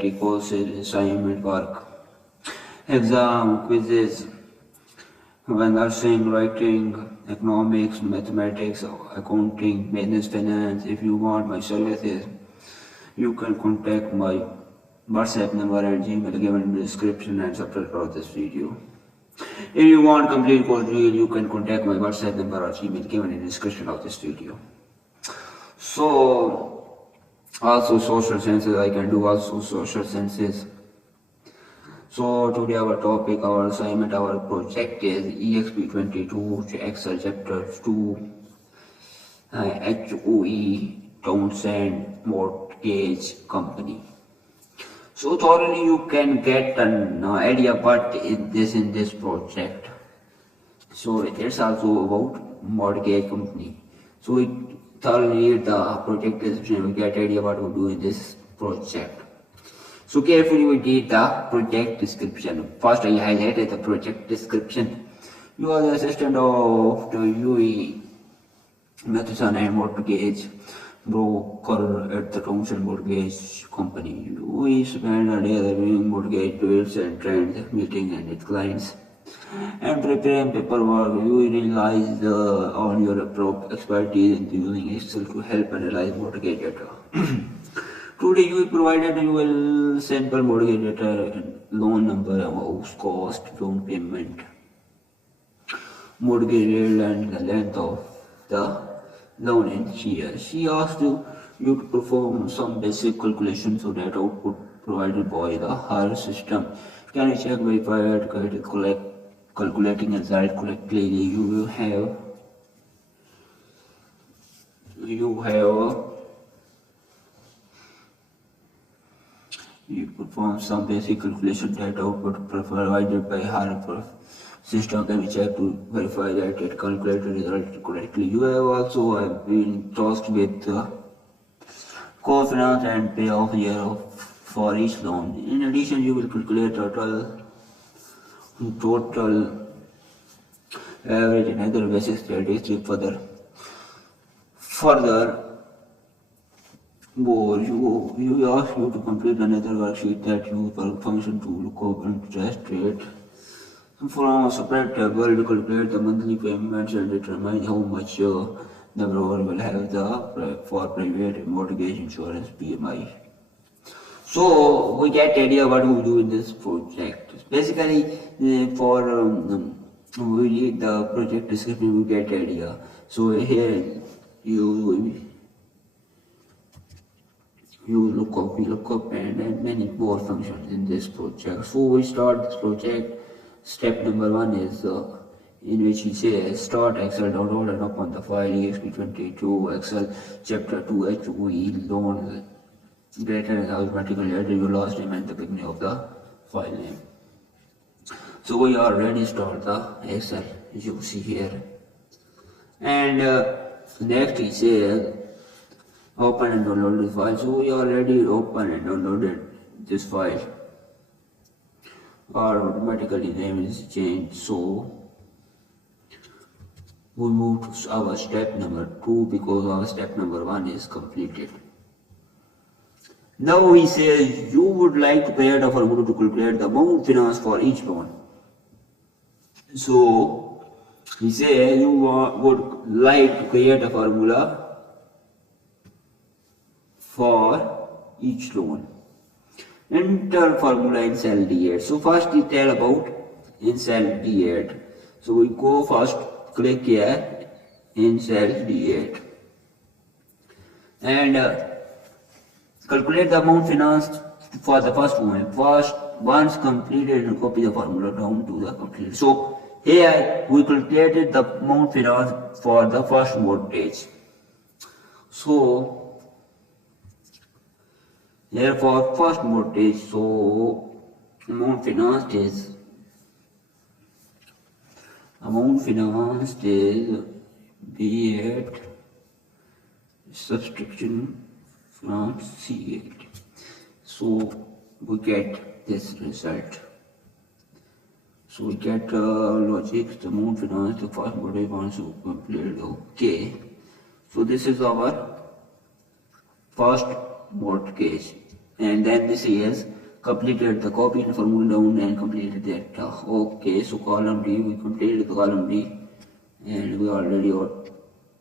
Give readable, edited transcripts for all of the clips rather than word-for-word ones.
variety courses, assignment work, exam, quizzes, when nursing, writing, economics, mathematics, accounting, business, finance. If you want my services, you can contact my WhatsApp number and Gmail given in the description and subtitle of this video. If you want complete course review, you can contact my WhatsApp number or Gmail given in the description of this video. So, also social sciences, I can do also social sciences. So today our topic, our assignment, our project is EXP22 Excel chapter 2 HOE Townsend Mortgage Company. So thoroughly you can get an idea what is in this project. So it's also about mortgage company. So we thoroughly read the project description, we get idea what we do in this project. So carefully we read the project description. First I highlighted the project description. You are the assistant of the UE Matheson and Mortgage broker at the Townsend Mortgage Company. We spend a day reviewing mortgage deals and trends, meeting and its clients, and preparing paperwork. You realize on your expertise in using Excel to help analyze mortgage data. Today you provided you will sample mortgage data, loan number, house cost, loan payment, mortgage yield and the length of the loan in years. She asked you to perform some basic calculations so that output provided by the her system can check, verify, and calculating result correctly. You perform some basic calculation that output provided by her system can be checked to verify that it calculated result correctly. You have also been tasked with co-finance and payoff year for each loan. In addition, you will calculate total average and other basic statistics further. You ask you to complete another worksheet that use function to look up interest rate. From a separate table, to calculate the monthly payments and determine how much the borrower will have for private mortgage insurance PMI. So we get idea what we do in this project. Basically, we read the project description, we get idea. So here we look up and many more functions in this project. So we start this project. Step number 1 is in which he says start Excel, download and open the file EXP22 Excel chapter 2 HOE loan greater and automatically enter your last name and the beginning of the file name. So we already start the Excel, as you see here. And next he says open and download the file. So we already open and downloaded this file. Our automatically name is changed. So we move to our step number 2 because our step number 1 is completed. Now he says you would like to create a formula to calculate the amount financed for each loan. So he says you would like to create a formula for each loan. Enter formula in cell D8. So first we tell about in cell D8. So we go first, click here in cell D8 and calculate the amount financed for the first one. Once completed, and copy the formula down to the complete. So here we calculated the amount financed for the first mortgage. So here for first mortgage, so amount financed is B8 subtraction from C8. So we get this result. So we get logic, the amount financed, the first mortgage wants to complete. Okay. So this is our first mortgage and then this is completed the copy the formula down and completed that. Okay, so column D, we completed the column D and we already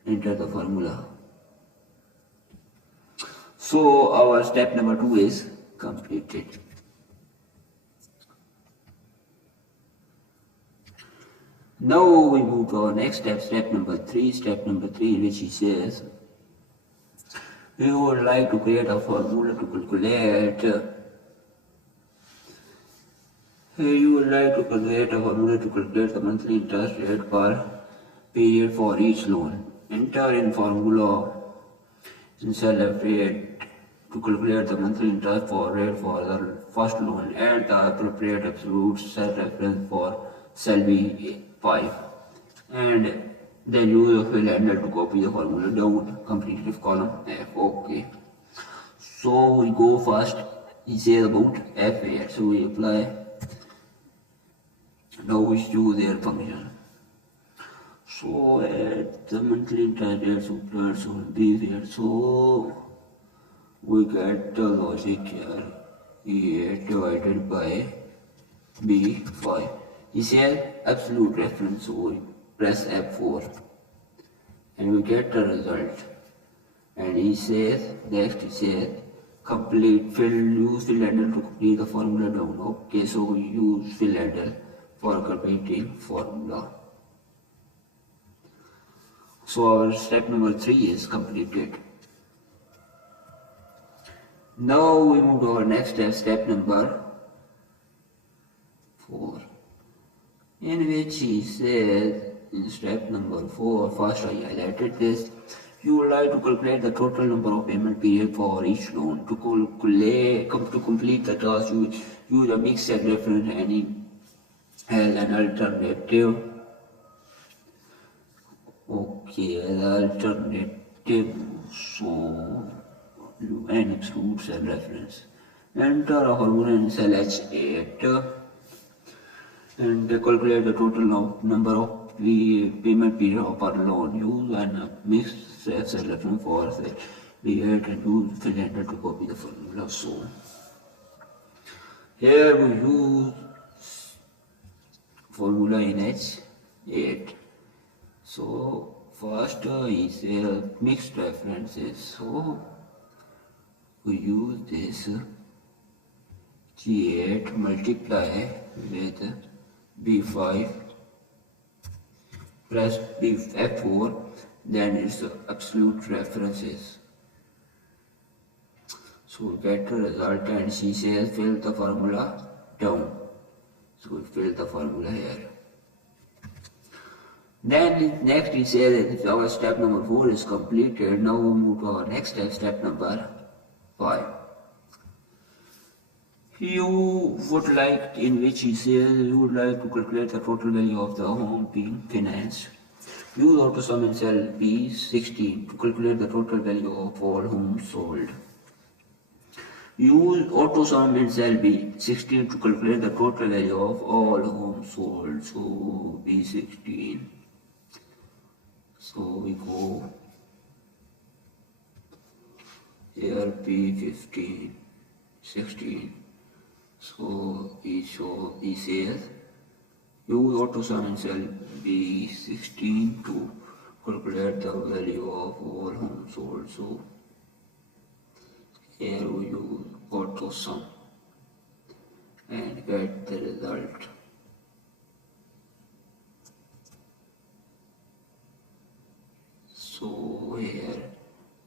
entered the formula. So our step number 2 is completed. Now we move to our next step, step number 3. Step number 3, which he says we would like to create a formula to calculate. You would like to create a formula to calculate the monthly interest rate per period for each loan. Enter in formula in cell F8 to calculate the monthly interest for rate for the first loan. Add the appropriate absolute cell reference for cell B5 and then use a fill handle to copy the formula down, complete with column F. Okay. So we go first, he says about F8, so we apply. Now we choose their function. So at the monthly interest rate, so plus will be there. So we get the logic here, E8 divided by B5. He says absolute reference, so we press F4 and we get the result. And he says, next he says, use fill handle to complete the formula down. Okay, so we use fill handle for completing formula. So our step number 3 is completed. Now we move to our next step, step number 4, in which he says, in step number 4, first I highlighted this, you would like to calculate the total number of payment period for each loan. To complete the task, you use a mixed reference and as an alternative. Okay, as alternative, so and exclude cell reference. Enter a formula in cell H8 and calculate the total number of payment period per loan. Use and mix cell reference for cell B8 and use fill handle to copy the formula. So here we use formula in H8. So first is mixed references. So we use this G8 multiply with B5 plus F4, then it's absolute references. So we get the result and she says fill the formula down. So we fill the formula here. Then next he says our step number 4 is completed. Now we move to our next step, step number 5. You would like, in which he says you would like to calculate the total value of the home being financed. Use AutoSum in cell B16 to calculate the total value of all homes sold. Use AutoSum in cell B16 to calculate the total value of all homes sold. So B16. So we go here B15, 16. So he says use AutoSum in cell B16 to calculate the value of all homes sold. So here we use AutoSum and get the result. So here,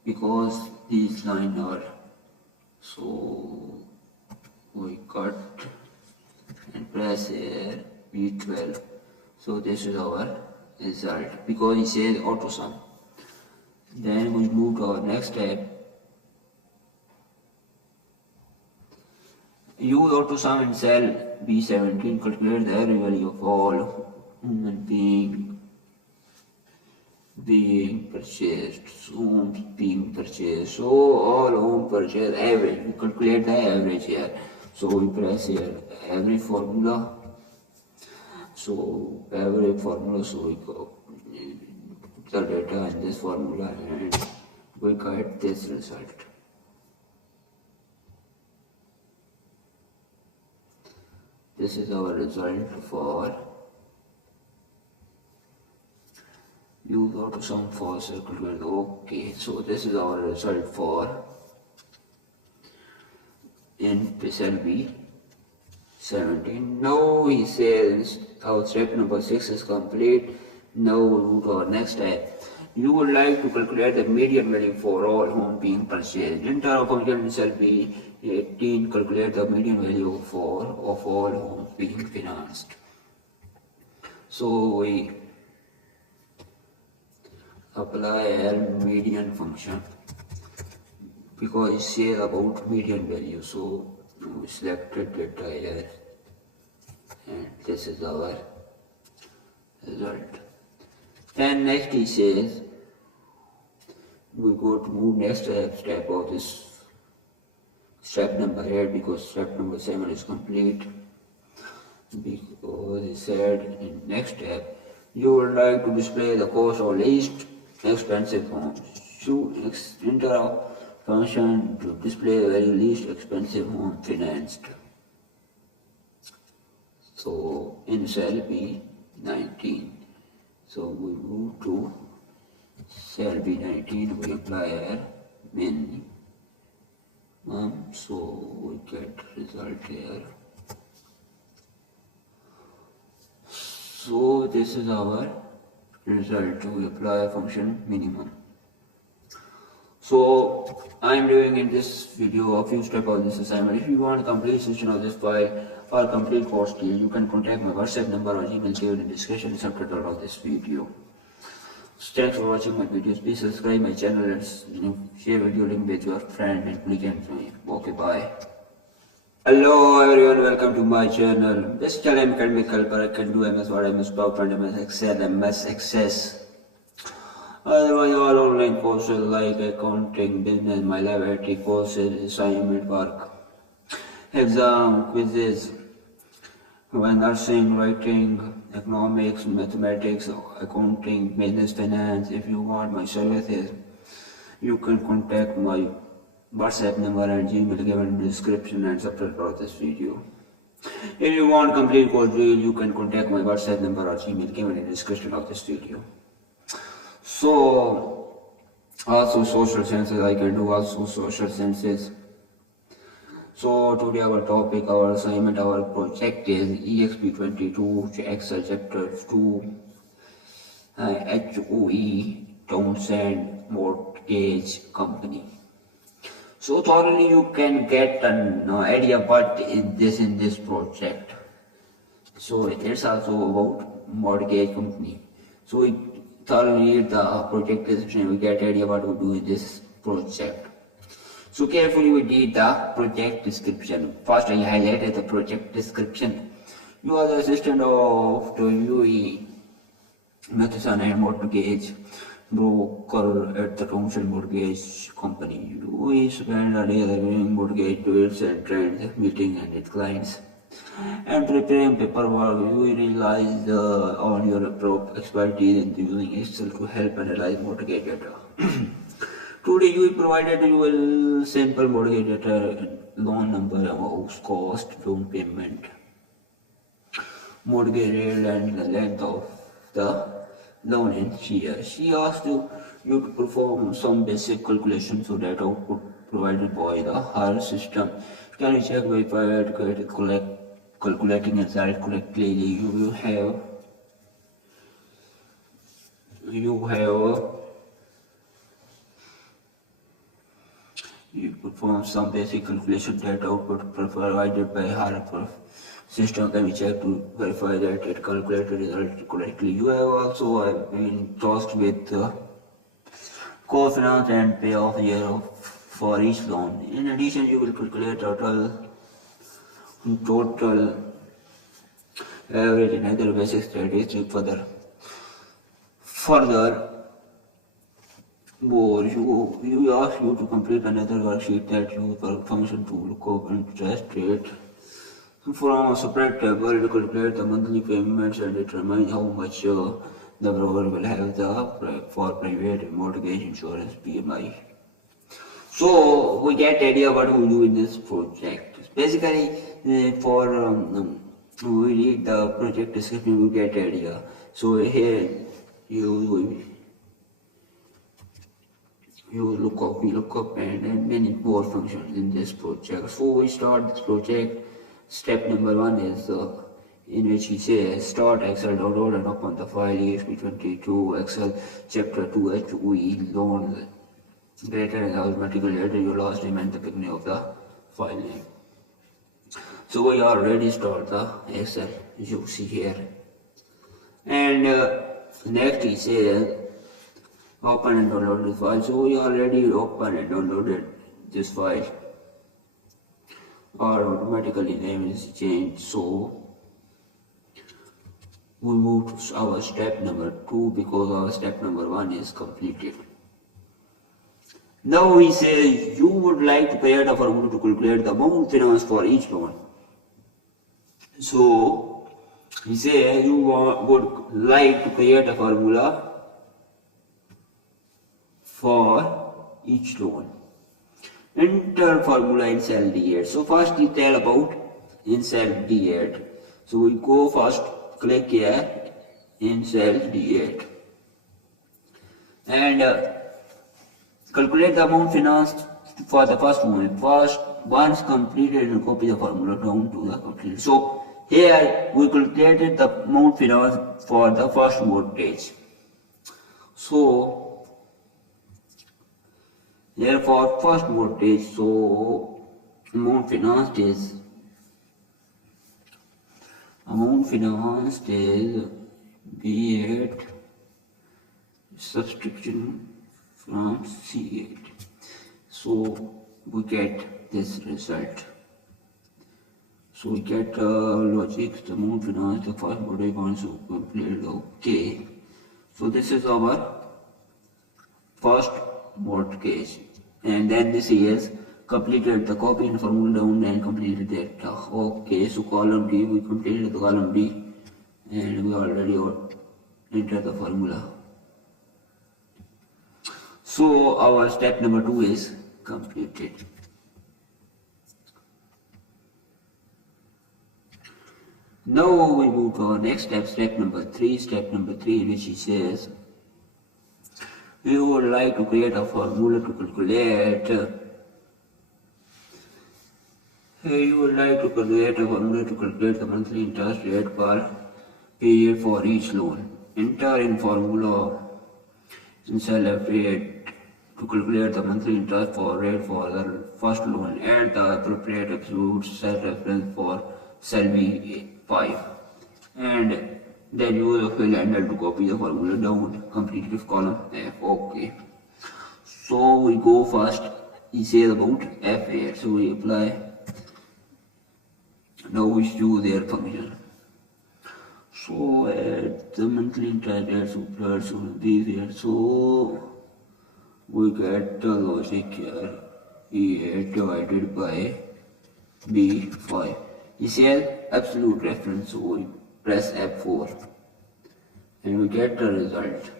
because these lines are, so we cut and press here B12. So this is our result because it says AutoSum. Then we move to our next step. Use AutoSum in cell B17 calculate the average value of all human being purchased, homes being purchased. So all home purchase average, we calculate the average here. So we press here average formula. So average formula, so we go put the data in this formula and we get this result. this is our result for you go to sum for circle 20. Okay, so this is our result for in PSLB 17. Now he says our step number 6 is complete. Now we move to our next step. You would like to calculate the median value for all homes being purchased. Enter a function shall be 18. Calculate the median value of all homes being financed. So we apply a median function because it says about median value. So we selected data here, and this is our result. Then next he says we go to move next step of this step number 8 because step number 7 is complete. Because he said in next step you would like to display the cost of least expensive homes. So enter a function to display the very least expensive home financed. So in cell B19. So we move to cell B19, we apply our minimum. So we get result here. So this is our result. We apply a function minimum. So I am doing in this video a few steps of this assignment. If you want a complete session of this file or complete course detail, you can contact my WhatsApp number or email given in the description subtitle of this video. So thanks for watching my videos. Please subscribe my channel and share video link with your friend and click on me. Okay, bye. Hello everyone, welcome to my channel. This channel is academic helper. I can do MS Word, MS PowerPoint, MS Excel, MS Access. Otherwise, all online courses like accounting, business, my laboratory courses, assignment work, exam, quizzes, nursing, writing, economics, mathematics, accounting, business, finance. If you want my services, you can contact my WhatsApp number and Gmail given in the description and subtitle of this video. If you want complete course drill, you can contact my WhatsApp number or Gmail given in the description of this video. So also social sciences, I can do also social sciences. So today our topic, our assignment, our project is EXP22 Excel chapter 2 HOE Townsend Mortgage Company. So thoroughly you can get an idea what is in this project. So it's also about mortgage company. So we thoroughly read the project description, we get idea what we do in this project. So carefully we read the project description. First I highlighted the project description. You are the assistant of the UE Matheson and Mortgage broker at the Townsend Mortgage Company. We spend a day reviewing mortgage deals and trends, meeting and with clients, and preparing paperwork. You realize on your expertise in using Excel to help analyze mortgage data. Today you provided you a simple mortgage data, loan number, house cost, loan payment, mortgage rate and the length of the loan in years. She asked you to perform some basic calculations so that output provided by the her system can you check verify calculating result correctly. You perform some basic calculation that output provided by her system can be checked to verify that it calculated result correctly. You have also been tasked with co-finance and payoff year for each loan. In addition, you will calculate total average and other basic statistics further. More, you ask you to complete another worksheet that use work function to look up interest rate. From a separate table, you calculate the monthly payments and determine how much the borrower will have for private mortgage insurance PMI. So we get idea what we do in this project. Basically, for we read the project description, we get idea. So here you lookup and many more functions in this project. So we start this project. Step number one is in which he says start Excel, download and open the file ESP22 Excel chapter 2 HOE loan greater and automatically enter your last name and the beginning of the file name. So we already start the Excel, as you see here. And next he says open and download the file. So we already open and downloaded this file. Our automatically name is changed. So we move to our step number 2 because our step number 1 is completed. Now he says you would like to create a formula to calculate the amount financed for each loan. So he says you would like to create a formula for each loan. Enter formula in cell D8. So first we tell about in cell D8. So we go first, click here in cell D8 and calculate the amount financed for the first one. First, once completed, and copy the formula down to the complete. So here we calculated the amount financed for the first mortgage. So here for first mortgage, so amount financed is B8 subtraction from C8. So we get this result. So we get logic, the amount financed, the first mortgage bonds to complete. Okay. So this is our first mortgage, and then this is completed the copy and formula down and completed that. Okay, so column D, we completed the column D and we already entered the formula. So our step number 2 is completed. Now we move to our next step, step number 3. Step number 3, in which he says we would like to create a formula to calculate the monthly interest rate per period for each loan. Enter in formula in cell F8 to calculate the monthly interest rate for the first loan. Add the appropriate absolute cell reference for cell B5 and then use the fill handle to copy the formula down, complete with column F. Okay. So we go first, he says about F8, so we apply. Now we use their function. So at the monthly interest rate supplied should be here. So we get the logic here, E8 divided by B5. He says absolute reference, so we press F4 and we get the result.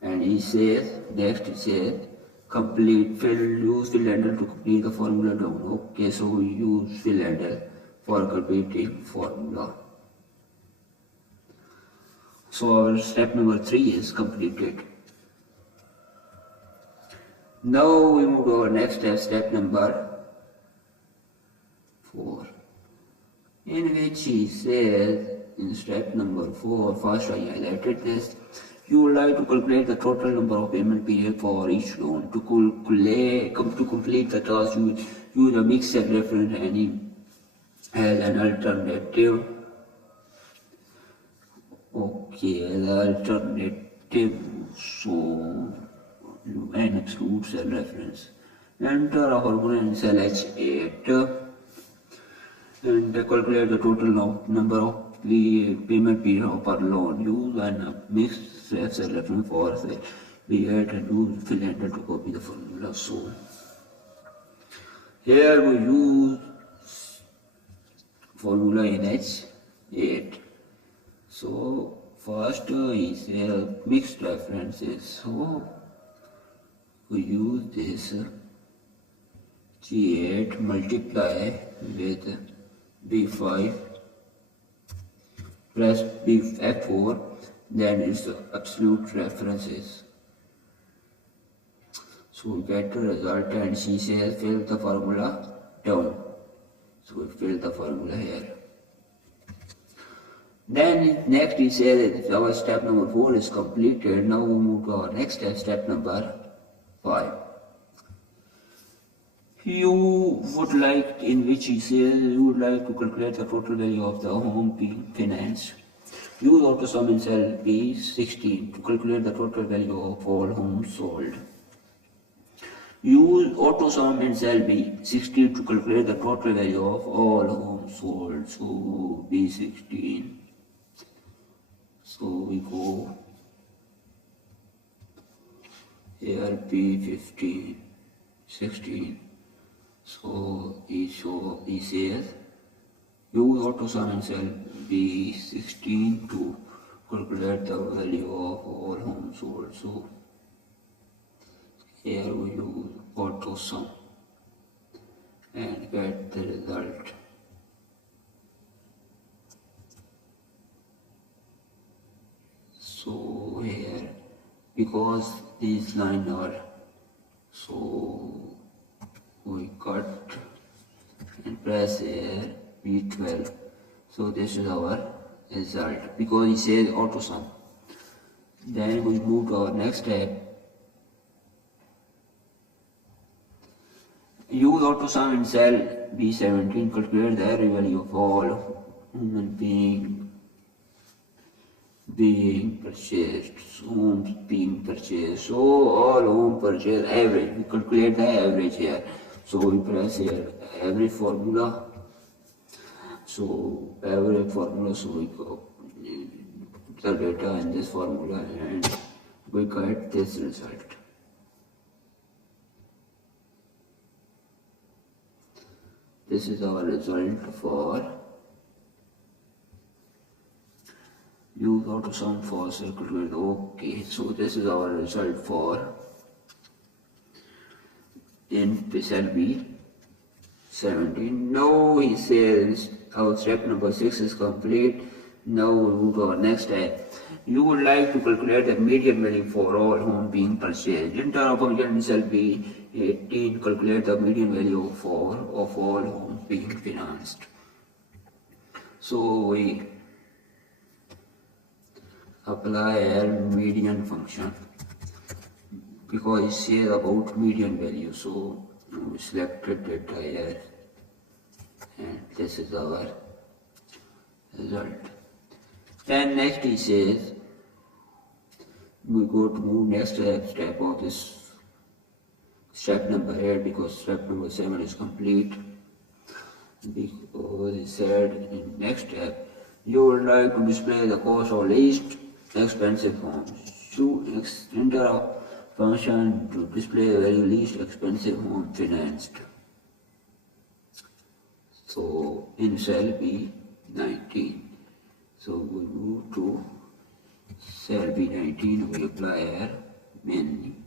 And he says, next he says, use fill handle to complete the formula down. Okay, so we use fill handle for completing formula. So our step number 3 is completed. Now we move to our next step, step number 4. In which he says, in step number 4, first I highlighted this, you would like to calculate the total number of payment period for each loan. To complete the task, you use a mixed cell reference and as an alternative. Okay, as an alternative, so an exclude cell reference. Enter a formula in cell H8 and calculate the total number of the payment period per loan. Use and mix cell reference for say B8 and use fill handle to copy the formula. So here we use formula in H8. So first is mixed references. So we use this G8 multiply with B5 press F4, then it's the absolute references. So we get the result and she says fill the formula down. So we fill the formula here. Then next we say that our step number 4 is completed. Now we move to our next step, step number 5. You would like, in which he says you would like to calculate the total value of the home being financed. Use AutoSum in cell B16 to calculate the total value of all homes sold. Use AutoSum in cell B16 to calculate the total value of all homes sold. So B16. So we go here B15, 16. So he says use AutoSum in cell B16 to calculate the value of all homes sold. So here we use AutoSum and get the result. So here, because these lines are, so we cut and press here B12. So this is our result because he says AutoSum. Then we move to our next step. Use AutoSum in cell B17, calculate the average value of all human being purchased, homes being purchased. So all home purchase average, we calculate the average here. So we press here average formula. So average formula, so we go the data in this formula and we get this result. This is our result for use AutoSum for calculate. Okay, so this is our result for in cell B17. Now he says our step number 6 is complete. Now we move to our next step. You would like to calculate the median value for all homes being purchased. Enter a function in cell B18, calculate the median value of all homes being financed. So we apply a median function because it says about median value. So we selected data here and this is our result. Then next he says we go to move next step of this step number 8 because step number 7 is complete. Because he said in next step you would like to display the cost of least expensive homes. So enter a function to display the value least expensive home financed. So in cell B19. So we move to cell B19, we apply here minimum.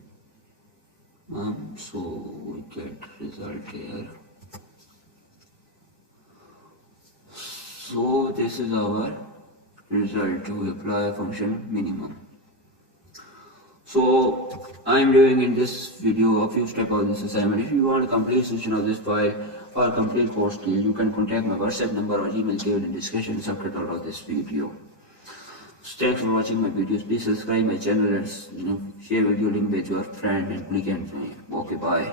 So we get result here. So this is our result. We apply a function minimum. So I am doing in this video a few steps of this assignment. If you want a complete solution of this file or complete course skill, you can contact my WhatsApp number or email given in the description subtitle of this video. So thanks for watching my videos. Please subscribe my channel and share video link with your friend and click and okay, bye.